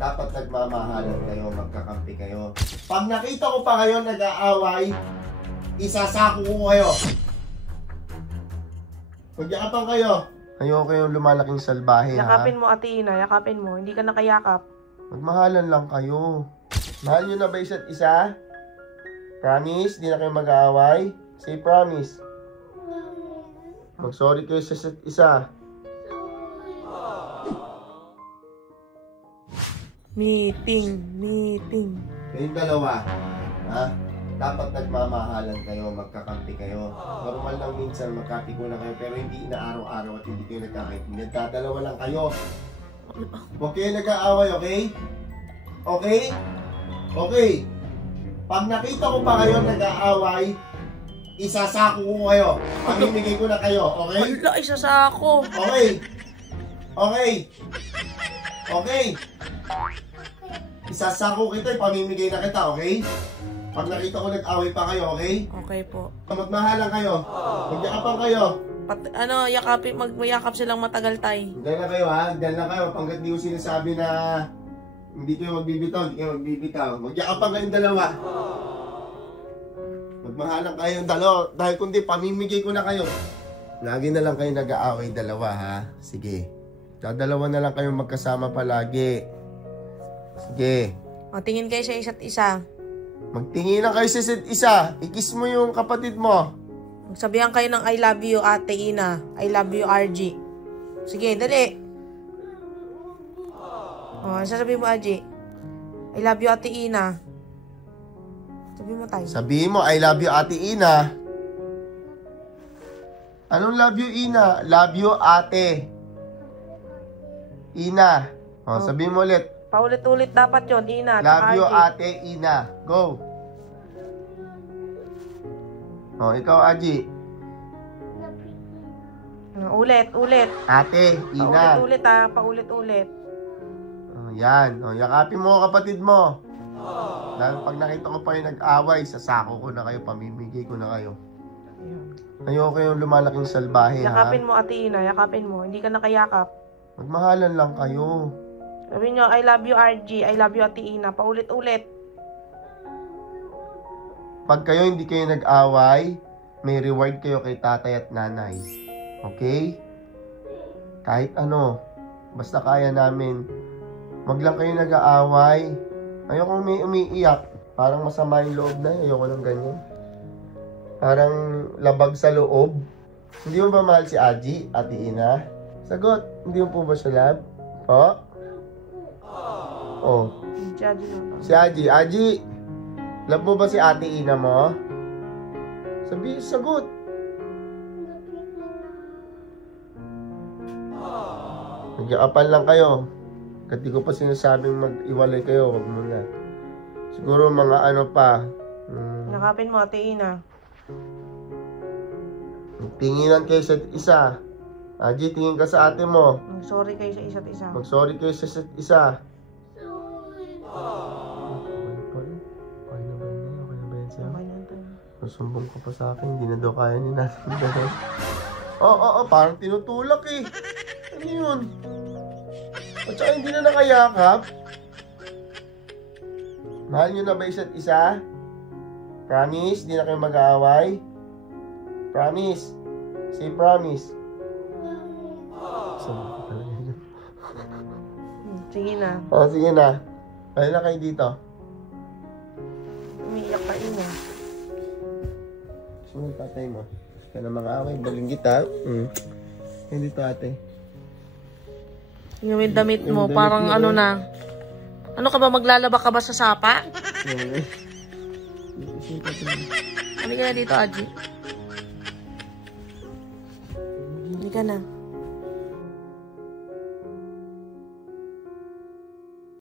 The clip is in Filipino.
Dapat nagmamahalan kayo, magkakampi kayo. Pag nakita ko pa kayo nag-aaway, isasako ko kayo. Magyakapan kayo. Ayoko yung lumalaking salbahe, Yakapin mo, Ate Ina. Yakapin mo. Hindi ka nakayakap. Magmahalan lang kayo. Mahal nyo na ba isa't isa? Promise? Di na kayo mag-aaway? Say promise. Mag-sorry kayo sa isa't isa. Meeting. Kayong dalawa, ha? Dapat nagmamahalan kayo, magkakampi kayo. Normal lang minsan magkapikunan kayo, pero hindi inaaraw-araw at hindi kayo nagkakaintindihan. Dadalawa lang kayo. Huwag kayo nag-aaway, okay? Okay? Okay. Pag nakita ko pa kayo nag-aaway, isasako ko kayo. Pamimigay ko na kayo, okay? Wala, isasako. Okay. Okay. Okay. Isasako kita, pamimigay na kita, okay? Pag nakita ko nag-away pa kayo, okay? Okay po. Magmahalan kayo. Magyakapan kayo. Yakapin, magmayakap silang matagal tay. Diyan na kayo, ha? Diyan na kayo. Panggat di ko sinasabi na hindi kayo magbibitaw, hindi kayo magbibitaw. Magyakapan kayong dalawa. Magmahalan kayong dalawa. Dahil kundi pamimigay ko na kayo. Lagi na lang kayo nag-aaway dalawa, ha? Sige. Dadalawa na lang kayong magkasama palagi. Sige. O, tingin kayo sa isa't isa. Magtingin na kayo sa isa't isa. I-kiss mo yung kapatid mo. Magsabihan kayo ng I love you, Ate Ina. I love you, RG. Sige, dali. O, sasabihin mo, RG. I love you, Ate Ina. Sabihin mo tayo. Sabihin mo, I love you, Ate Ina. Anong love you, Ina? Love you, Ate Ina. O, sabihin mo ulit. Paulit-ulit dapat yon, Ina. Love you, RG. Ate Ina. Go. O, ikaw, Aji. Ulit. Ate Ina. Paulit-ulit, ha. Paulit-ulit. O, yan. O, yakapin mo kapatid mo. Dahil pag nakita ko pa yung nag-away, sasako ko na kayo, pamimigay ko na kayo. Ayoko yung lumalaking salbahe, Yakapin mo, Ate Ina. Yakapin mo. Hindi ka nakayakap. Magmahalan lang kayo. Sabi nyo, I love you, RG. I love you, Ate Ina. Paulit-ulit. Pag kayo hindi kayo nag-away, may reward kayo kay tatay at nanay. Okay? Kahit ano. Basta kaya namin. Wag lang kayo nag-aaway. Ayoko may umiiyak. Parang masama yung loob na. Ayoko lang ganyan. Parang labag sa loob. Hindi mo ba mahal si Aji, Ate Ina? Sagot. Hindi mo po ba siya love? Po? Oh. Si Aji. Aji, love mo ba si Ate Ina mo? Sagot. Nagyakapan lang kayo. Kasi ko pa sinasabing mag-iwalay kayo. Wag mo na. Siguro mga ano pa. Yakapin mo, Ate Ina. Tinginan kayo sa isa. Aji, tingin ka sa ate mo. Sorry kayo sa isa't isa. Mag-sorry kayo sa isa't isa. Sumbong ka pa sa akin, hindi na daw kaya ni natin. Parang tinutulak eh. Ano yun? At saka hindi na nakayakap. Mahal nyo na ba isa't isa? Promise? Hindi na kayo mag-aaway? Promise? Say promise. Sige na. Sige na. Kaya na kayo dito. Umiiyak ka, Ina. Gusto mo tatay mo? Gusto ka na mag-aaway? Baling kita. Hindi dito ate. Yung damit mo, parang ano na. Ano ka ba, maglalaba ka ba sa sapa? Halika na dito, Aji. Halika na.